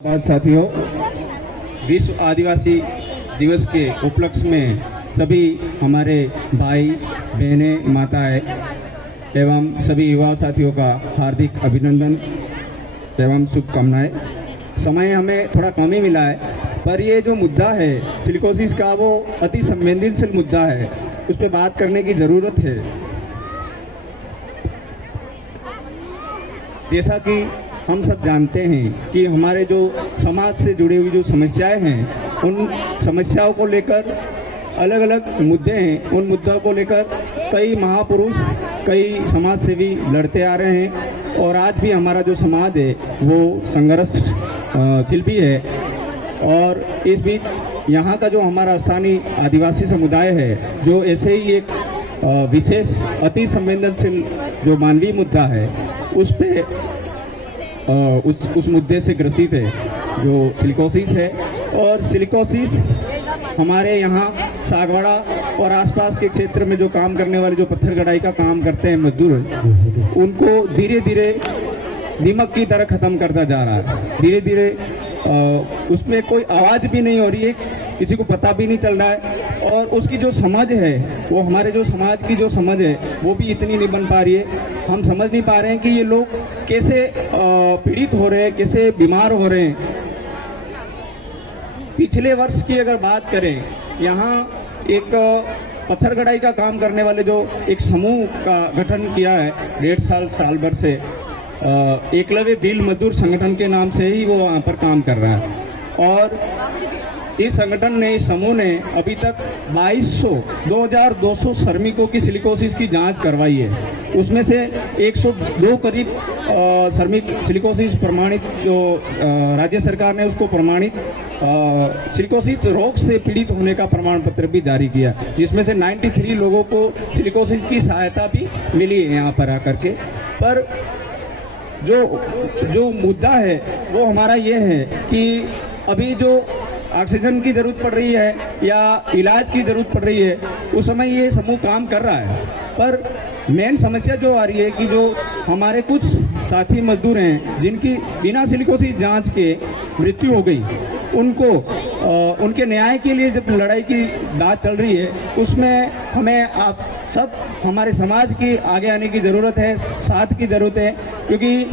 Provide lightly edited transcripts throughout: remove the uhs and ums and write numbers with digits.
बाद साथियों, विश्व आदिवासी दिवस के उपलक्ष्य में सभी हमारे भाई बहनें माताएं एवं सभी युवा साथियों का हार्दिक अभिनंदन एवं शुभकामनाएं। समय हमें थोड़ा कम ही मिला है, पर ये जो मुद्दा है सिलिकोसिस का, वो अति संवेदनशील मुद्दा है, उस पर बात करने की ज़रूरत है। जैसा कि हम सब जानते हैं कि हमारे जो समाज से जुड़ी हुई जो समस्याएं हैं, उन समस्याओं को लेकर अलग अलग मुद्दे हैं। उन मुद्दों को लेकर कई महापुरुष, कई समाज सेवी लड़ते आ रहे हैं और आज भी हमारा जो समाज है वो संघर्षशील भी है। और इस बीच यहाँ का जो हमारा स्थानीय आदिवासी समुदाय है, जो ऐसे ही एक विशेष अति संवेदनशील जो मानवीय मुद्दा है, उस पे उस मुद्दे से ग्रसित है जो सिलिकोसिस है। और सिलिकोसिस हमारे यहाँ सागवाड़ा और आसपास के क्षेत्र में जो काम करने वाले, जो पत्थर गड़ाई का काम करते हैं मजदूर, उनको धीरे धीरे दीमक की तरह ख़त्म करता जा रहा है। धीरे धीरे उसमें कोई आवाज़ भी नहीं हो रही है, किसी को पता भी नहीं चल रहा है। और उसकी जो समझ है, वो हमारे जो समाज की जो समझ है वो भी इतनी नहीं बन पा रही है। हम समझ नहीं पा रहे हैं कि ये लोग कैसे पीड़ित हो रहे हैं, कैसे बीमार हो रहे हैं। पिछले वर्ष की अगर बात करें, यहाँ एक पत्थर गड़ाई का काम करने वाले जो एक समूह का गठन किया है 1.5 साल भर से, एकलव्य भील मजदूर संगठन के नाम से ही वो वहाँ पर काम कर रहा है। और इस संगठन ने, इस समूह ने अभी तक 2200 श्रमिकों की सिलिकोसिस की जांच करवाई है। उसमें से 102 करीब श्रमिक सिलिकोसिस प्रमाणित, जो राज्य सरकार ने उसको प्रमाणित सिलिकोसिस रोग से पीड़ित होने का प्रमाण पत्र भी जारी किया, जिसमें से 93 लोगों को सिलिकोसिस की सहायता भी मिली है यहाँ पर आकर के। पर जो मुद्दा है वो हमारा ये है कि अभी जो ऑक्सीजन की ज़रूरत पड़ रही है या इलाज की ज़रूरत पड़ रही है, उस समय ये समूह काम कर रहा है। पर मेन समस्या जो आ रही है कि जो हमारे कुछ साथी मजदूर हैं जिनकी बिना सिलिकोसिस जांच के मृत्यु हो गई, उनको उनके न्याय के लिए जब लड़ाई की बात चल रही है, उसमें हमें आप सब, हमारे समाज की आगे आने की ज़रूरत है, साथ की ज़रूरत है। क्योंकि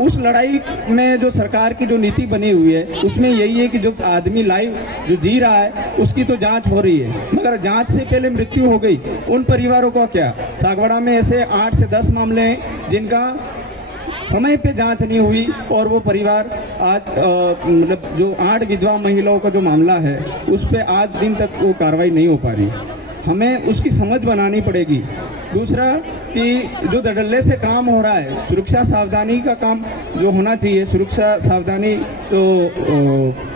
उस लड़ाई में जो सरकार की जो नीति बनी हुई है, उसमें यही है कि जो आदमी लाइव जो जी रहा है उसकी तो जांच हो रही है, मगर जांच से पहले मृत्यु हो गई, उन परिवारों का क्या? सागवाड़ा में ऐसे 8 से 10 मामले हैं जिनका समय पे जांच नहीं हुई और वो परिवार आज मतलब जो 8 विधवा महिलाओं का जो मामला है, उस पर आज दिन तक वो कार्रवाई नहीं हो पा रही। हमें उसकी समझ बनानी पड़ेगी। दूसरा कि जो धड़ल्ले से काम हो रहा है, सुरक्षा सावधानी का काम जो होना चाहिए, सुरक्षा सावधानी जो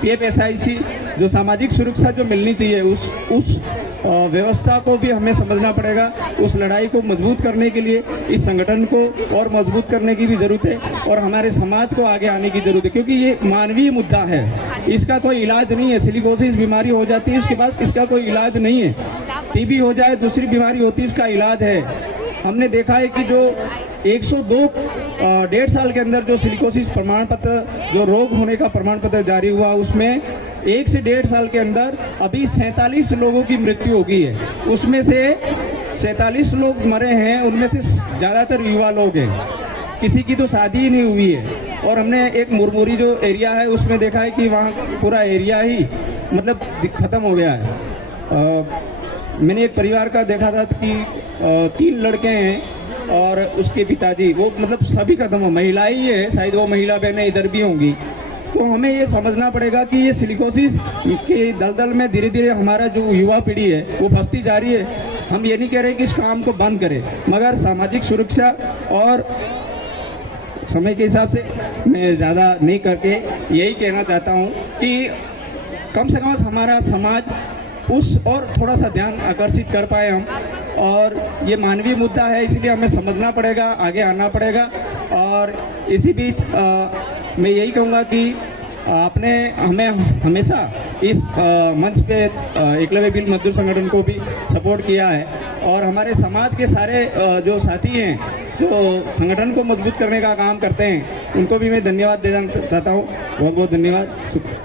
PFSIC जो सामाजिक सुरक्षा जो मिलनी चाहिए, उस व्यवस्था को भी हमें समझना पड़ेगा। उस लड़ाई को मजबूत करने के लिए इस संगठन को और मजबूत करने की भी ज़रूरत है और हमारे समाज को आगे आने की ज़रूरत है, क्योंकि ये मानवीय मुद्दा है, इसका कोई इलाज नहीं है। सिलिकोसिस बीमारी हो जाती है, उसके बाद इसका कोई इलाज नहीं है। TB हो जाए, दूसरी बीमारी होती है, उसका इलाज है। हमने देखा है कि जो 102 1.5 साल के अंदर जो सिलिकोसिस प्रमाण पत्र, जो रोग होने का प्रमाण पत्र जारी हुआ, उसमें 1 से 1.5 साल के अंदर अभी 47 लोगों की मृत्यु हो गई है। उसमें से 47 लोग मरे हैं, उनमें से ज़्यादातर युवा लोग हैं, किसी की तो शादी ही नहीं हुई है। और हमने एक मुरमुरी जो एरिया है उसमें देखा है कि वहाँ पूरा एरिया ही मतलब ख़त्म हो गया है। मैंने एक परिवार का देखा था कि 3 लड़के हैं और उसके पिताजी, वो मतलब सभी खत्म हो, महिला ही है, शायद वो महिला बहनें इधर भी होंगी। तो हमें ये समझना पड़ेगा कि ये सिलिकोसिस के दलदल में धीरे धीरे हमारा जो युवा पीढ़ी है वो फंसती जा रही है। हम ये नहीं कह रहे कि इस काम को बंद करें, मगर सामाजिक सुरक्षा और समय के हिसाब से मैं ज़्यादा नहीं करके यही कहना चाहता हूँ कि कम से कम हमारा समाज उस और थोड़ा सा ध्यान आकर्षित कर पाए हम। और ये मानवीय मुद्दा है, इसलिए हमें समझना पड़ेगा, आगे आना पड़ेगा। और इसी बीच मैं यही कहूँगा कि आपने हमें हमेशा इस मंच पे एकलव्य भील मजदूर संगठन को भी सपोर्ट किया है और हमारे समाज के सारे जो साथी हैं जो संगठन को मजबूत करने का काम करते हैं उनको भी मैं धन्यवाद देना चाहता हूँ। बहुत बहुत धन्यवाद, शुक्रिया।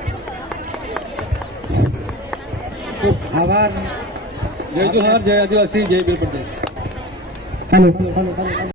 आभार। जय जोहार, जय आदिवासी, जय वीर प्रदेश। हेलो।